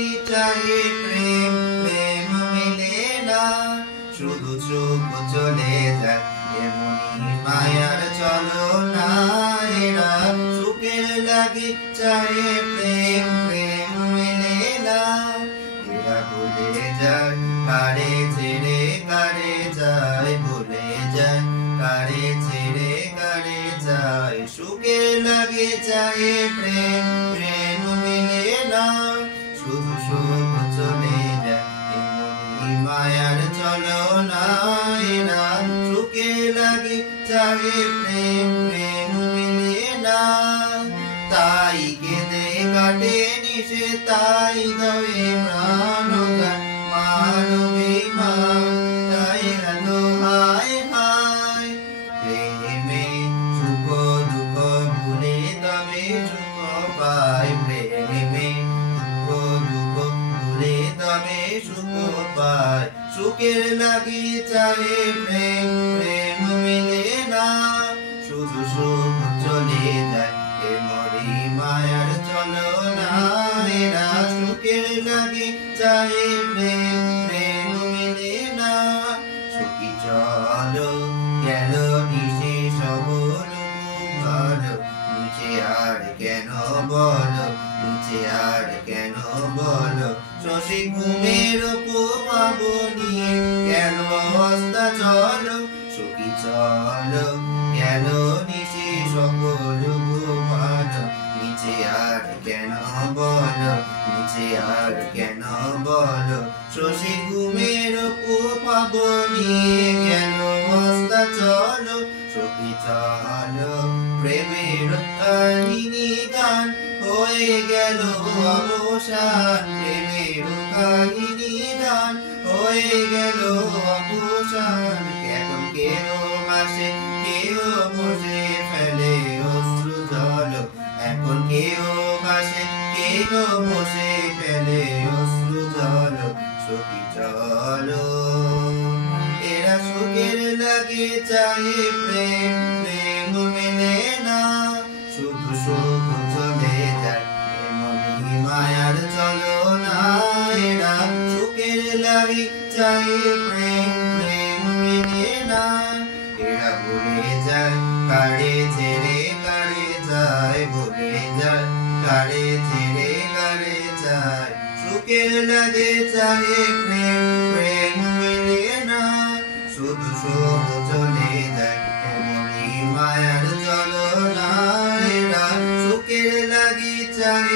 চাই প্রেম প্রেম মিলে না, শুধু চোখ চলে যায় এমনি মায়ার চলো না। এরা সুখের লাগি চাই প্রেম প্রেম মিলে না, এরা ভুলে যায় কারে ছেড়ে কারে যায়, ভুলে যায় কারে ছেড়ে কারে যায়। সুখের লাগে চাই প্রেম প্রেম মিলে না, শুধু সুখ চলে যায় এমনি মায়ার চলো না। এরা সুখে লাগে চাই প্রেম প্রেম মিলে না, তাই কেঁদে কাটে নিশে তাই দবে প্রাণ মানবিমান, তাই গেল হায় হায়। প্রেমে সুখ দুঃখ ভুলে তবে সুখ পায়, প্রেমে তবে সুখ পায়। সুখের লাগি চাই প্রেম প্রেম মিলে না, শুধু সুখ চলে যায় এমনি মায়ার চলো না। এরা সুখের লাগি চাই প্রেম প্রেম মিলে না, সুখী চলো গেল নিশে সবল বলো, নিচে আর কেন বলো, নিচে আর কেন বলো। শশী ঘুমের উপমা নিয়ে গেল অস্তা চলো, সুখী চলো গেল নিশি সকল ঘুমালো, নিচে আর কেন বলো, নিচে আর কেন বলো। শশী ঘুমের উপমা নিয়ে গেল অস্তা চলো, সুখী চলো প্রেমের কাহিনী গান হয়ে গেল অবসান, প্রেমের কাহিনী গান হয়ে গেল অবসান। এখন কেউ হাসে কেউ বসে ফেলে অশ্রু জল, এখন কেউ হাসে কেউ বসে ফেলে অশ্রু জল। সুখী চলো এরা সুখের লাগে চাই প্রেম প্রেম মেলে না, শুধু সুখ চলে যায় এমনি মায়ার চলো না। এরা সুখের লাগে চাই প্রেম প্রেম মেলে না, এরা ভুলে যায় কারে ছেড়ে কারে যায়, ভুলে যায় কারে ছেড়ে কারে যায়। সুখের লাগে চাই প্রেম প্রেম মেলে না, শুধু সুখ চলে যায় এমনি মায়ার চলো না। এরা সুখের লাগি চাই